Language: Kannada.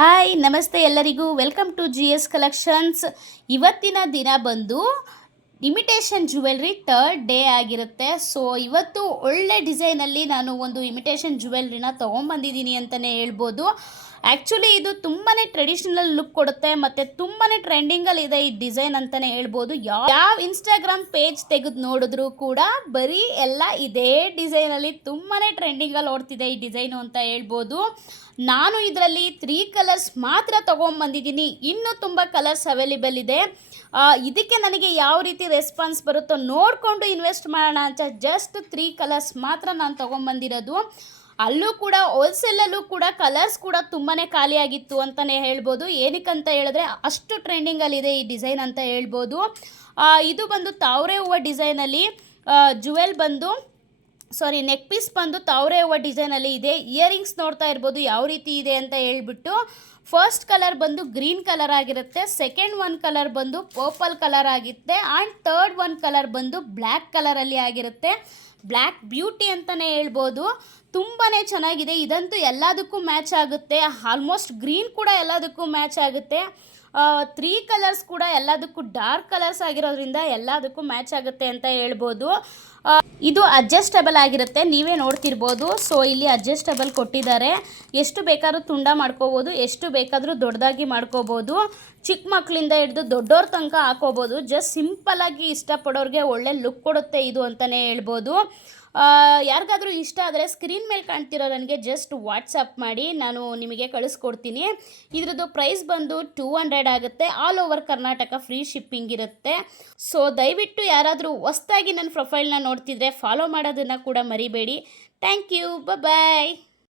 ಹಾಯ್ ನಮಸ್ತೆ ಎಲ್ಲರಿಗೂ welcome to G S collections. ಇವತ್ತಿನ ದಿನ ಬಂದು ಇಮಿಟೇಷನ್ ಜ್ಯುವೆಲ್ರಿ ಥರ್ಡ್ ಡೇ ಆಗಿರುತ್ತೆ. ಸೊ ಇವತ್ತು ಒಳ್ಳೆ ಡಿಸೈನಲ್ಲಿ ನಾನು ಒಂದು ಇಮಿಟೇಷನ್ ಜ್ಯುವೆಲ್ರಿನ ತೊಗೊಂಬಂದಿದ್ದೀನಿ ಅಂತಲೇ ಹೇಳ್ಬೋದು. ಆ್ಯಕ್ಚುಲಿ ಇದು ತುಂಬಾ ಟ್ರೆಡಿಷ್ನಲ್ ಲುಕ್ ಕೊಡುತ್ತೆ ಮತ್ತು ತುಂಬಾ ಟ್ರೆಂಡಿಂಗಲ್ಲಿದೆ ಈ ಡಿಸೈನ್ ಅಂತಲೇ ಹೇಳ್ಬೋದು. ಯಾವ ಇನ್ಸ್ಟಾಗ್ರಾಮ್ ಪೇಜ್ ತೆಗೆದು ನೋಡಿದ್ರೂ ಕೂಡ ಬರೀ ಎಲ್ಲ ಇದೇ ಡಿಸೈನಲ್ಲಿ ತುಂಬಾ ಟ್ರೆಂಡಿಂಗಲ್ಲಿ ಓಡ್ತಿದೆ ಈ ಡಿಸೈನು ಅಂತ ಹೇಳ್ಬೋದು. ನಾನು ಇದರಲ್ಲಿ 3 ಕಲರ್ಸ್ ಮಾತ್ರ ತೊಗೊಂಬಂದಿದ್ದೀನಿ. ಇನ್ನೂ ತುಂಬ ಕಲರ್ಸ್ ಅವೈಲೇಬಲ್ ಇದೆ. ಇದಕ್ಕೆ ನನಗೆ ಯಾವ ರೀತಿ ರೆಸ್ಪಾನ್ಸ್ ಬರುತ್ತೋ ನೋಡಿಕೊಂಡು ಇನ್ವೆಸ್ಟ್ ಮಾಡೋಣ ಅಂತ ಜಸ್ಟ್ 3 ಕಲರ್ಸ್ ಮಾತ್ರ ನಾನು ತೊಗೊಂಬಂದಿರೋದು. ಅಲ್ಲೂ ಕೂಡ ಹೋಲ್ಸೇಲಲ್ಲೂ ಕೂಡ ಕಲರ್ಸ್ ಕೂಡ ತುಂಬಾ ಖಾಲಿಯಾಗಿತ್ತು ಅಂತಲೇ ಹೇಳ್ಬೋದು. ಏನಕ್ಕಂತ ಹೇಳಿದ್ರೆ ಅಷ್ಟು ಟ್ರೆಂಡಿಂಗಲ್ಲಿದೆ ಈ ಡಿಸೈನ್ ಅಂತ ಹೇಳ್ಬೋದು. ಇದು ಬಂದು ತಾವರೆ ಹೂವು ಡಿಸೈನಲ್ಲಿ ಜುವೆಲ್ ಬಂದು ನೆಕ್ ಪೀಸ್ ಬಂದು ತಾವರೆ ಹೂವು ಡಿಸೈನಲ್ಲಿ ಇದೆ. ಇಯರಿಂಗ್ಸ್ ನೋಡ್ತಾ ಇರ್ಬೋದು ಯಾವ ರೀತಿ ಇದೆ ಅಂತ ಹೇಳ್ಬಿಟ್ಟು. ಫಸ್ಟ್ ಕಲರ್ ಬಂದು ಗ್ರೀನ್ ಕಲರ್ ಆಗಿರುತ್ತೆ, ಸೆಕೆಂಡ್ ಒನ್ ಕಲರ್ ಬಂದು ಪರ್ಪಲ್ ಕಲರ್ ಆಗಿರುತ್ತೆ, ಆ್ಯಂಡ್ ಥರ್ಡ್ ಒನ್ ಕಲರ್ ಬಂದು ಬ್ಲ್ಯಾಕ್ ಕಲರಲ್ಲಿ ಆಗಿರುತ್ತೆ. ಬ್ಲ್ಯಾಕ್ ಬ್ಯೂಟಿ ಅಂತಲೇ ಹೇಳ್ಬೋದು. ತುಂಬಾ ಚೆನ್ನಾಗಿದೆ. ಇದಂತೂ ಎಲ್ಲದಕ್ಕೂ ಮ್ಯಾಚ್ ಆಗುತ್ತೆ. ಆಲ್ಮೋಸ್ಟ್ ಗ್ರೀನ್ ಕೂಡ ಎಲ್ಲದಕ್ಕೂ ಮ್ಯಾಚ್ ಆಗುತ್ತೆ. 3 ಕಲರ್ಸ್ ಕೂಡ ಎಲ್ಲದಕ್ಕೂ ಡಾರ್ಕ್ ಕಲರ್ಸ್ ಆಗಿರೋದ್ರಿಂದ ಎಲ್ಲದಕ್ಕೂ ಮ್ಯಾಚ್ ಆಗುತ್ತೆ ಅಂತ ಹೇಳ್ಬೋದು. ಇದು ಅಡ್ಜಸ್ಟಬಲ್ ಆಗಿರುತ್ತೆ, ನೀವೇ ನೋಡ್ತಿರ್ಬೋದು. ಸೊ ಇಲ್ಲಿ ಅಡ್ಜಸ್ಟಬಲ್ ಕೊಟ್ಟಿದ್ದಾರೆ. ಎಷ್ಟು ಬೇಕಾದ್ರೂ ತುಂಡ ಮಾಡ್ಕೋಬೋದು, ಎಷ್ಟು ಬೇಕಾದರೂ ದೊಡ್ಡದಾಗಿ ಮಾಡ್ಕೋಬೋದು. ಚಿಕ್ಕ ಮಕ್ಕಳಿಂದ ಹಿಡಿದು ದೊಡ್ಡವ್ರ ತನಕ ಹಾಕೋಬೋದು. ಜಸ್ಟ್ ಸಿಂಪಲ್ಲಾಗಿ ಇಷ್ಟಪಡೋರಿಗೆ ಒಳ್ಳೆ ಲುಕ್ ಕೊಡುತ್ತೆ ಇದು ಅಂತಲೇ ಹೇಳ್ಬೋದು. ಯಾರಿಗಾದರೂ ಇಷ್ಟ ಆದರೆ ಸ್ಕ್ರೀನ್ ಮೇಲೆ ಕಾಣ್ತಿರೋ ನನಗೆ ಜಸ್ಟ್ ವಾಟ್ಸಪ್ ಮಾಡಿ, ನಾನು ನಿಮಗೆ ಕಳಿಸ್ಕೊಡ್ತೀನಿ. ಇದ್ರದ್ದು ಪ್ರೈಸ್ ಬಂದು 200 ಆಗುತ್ತೆ. All over Karnataka free shipping ಇರುತ್ತೆ. ಸೊ ದಯವಿಟ್ಟು ಯಾರಾದರೂ ಹೊಸ್ದಾಗಿ ನನ್ನ ಪ್ರೊಫೈಲ್ನ ನೋಡ್ತಿದ್ರೆ ಫಾಲೋ ಮಾಡೋದನ್ನು ಕೂಡ ಮರಿಬೇಡಿ. Thank you, bye.